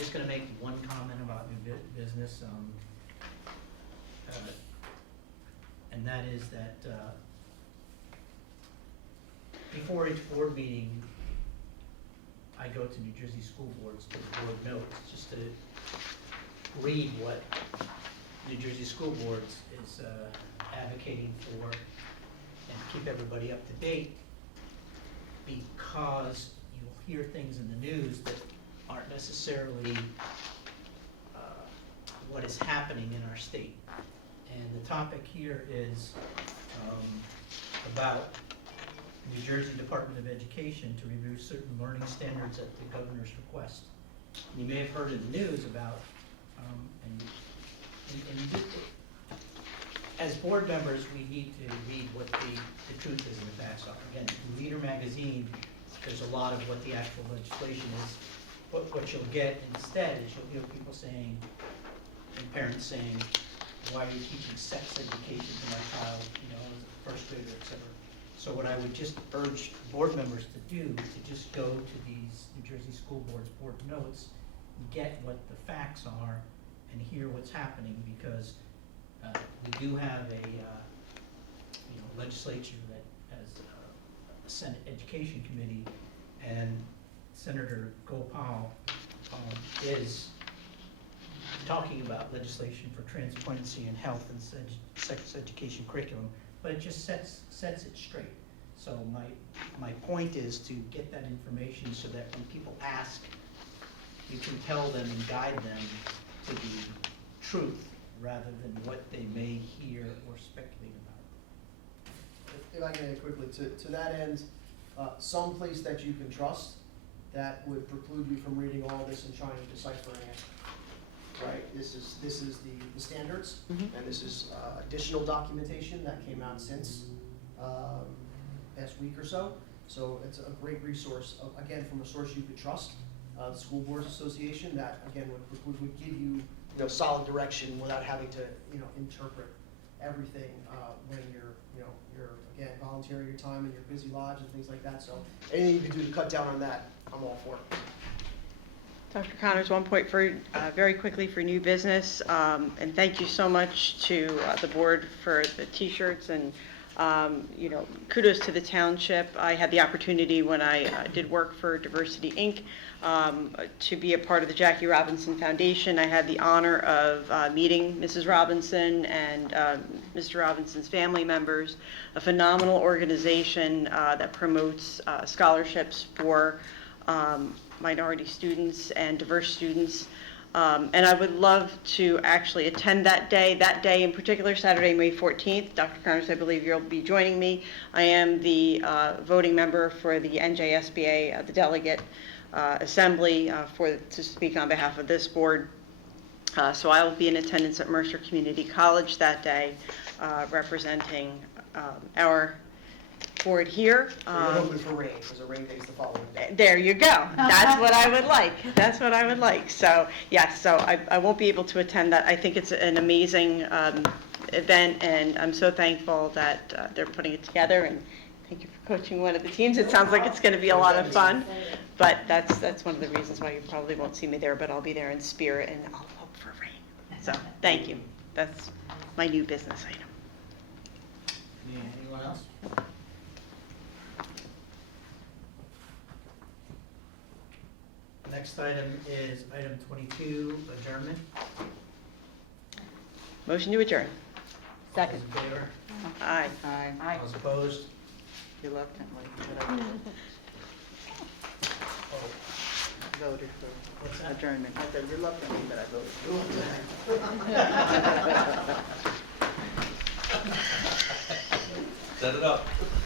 just gonna make one comment about new business, and that is that, before each board meeting, I go to New Jersey School Boards to the board notes, just to read what New Jersey School Boards is advocating for and keep everybody up to date, because you'll hear things in the news that aren't necessarily what is happening in our state. And the topic here is about New Jersey Department of Education to review certain learning standards at the governor's request. You may have heard in the news about, as board members, we need to read what the truth is and the facts are. Again, in Leader magazine, there's a lot of what the actual legislation is. What you'll get instead is you'll hear people saying, and parents saying, why are you teaching sex education to my child, as a first grader, et cetera. So what I would just urge board members to do is to just go to these New Jersey School Board's board notes, get what the facts are, and hear what's happening, because we do have a legislature that has a Senate Education Committee, and Senator Gopal is talking about legislation for transparency in health and sex education curriculum, but it just sets it straight. So my point is to get that information so that when people ask, you can tell them and guide them to the truth rather than what they may hear or speculate about. If I can add quickly, to that end, some place that you can trust that would preclude you from reading all this and trying to decipher an answer. Right, this is the standards, and this is additional documentation that came out since past week or so. So it's a great resource, again, from a source you could trust, the School Boards Association, that again would give you solid direction without having to interpret everything when you're again volunteering your time in your busy lodge and things like that. So anything you can do to cut down on that, I'm all for it. Dr. Connors, one point for very quickly for new business, and thank you so much to the board for the T-shirts, and kudos to the township. I had the opportunity when I did work for Diversity Inc. To be a part of the Jackie Robinson Foundation. I had the honor of meeting Mrs. Robinson and Mr. Robinson's family members, a phenomenal organization that promotes scholarships for minority students and diverse students. And I would love to actually attend that day in particular, Saturday, May 14th. Dr. Connors, I believe you'll be joining me. I am the voting member for the NJSBA, the delegate assembly to speak on behalf of this board. So I will be in attendance at Mercer Community College that day, representing our board here. You're hoping for rain, because the rain day's the following day. There you go. That's what I would like. That's what I would like. So yes, so I won't be able to attend that. I think it's an amazing event, and I'm so thankful that they're putting it together, and thank you for coaching one of the teams. It sounds like it's going to be a lot of fun, but that's one of the reasons why you probably won't see me there, but I'll be there in spirit, and I'll hope for rain. So thank you. That's my new business item. Anyone else? Next item is item 22, adjournment. Motion to adjourn. All those in favor? Aye. Aye. All those opposed? Reluctantly, but I Oh, voted for what's that? adjournment. I said reluctantly, but I voted for Set it up.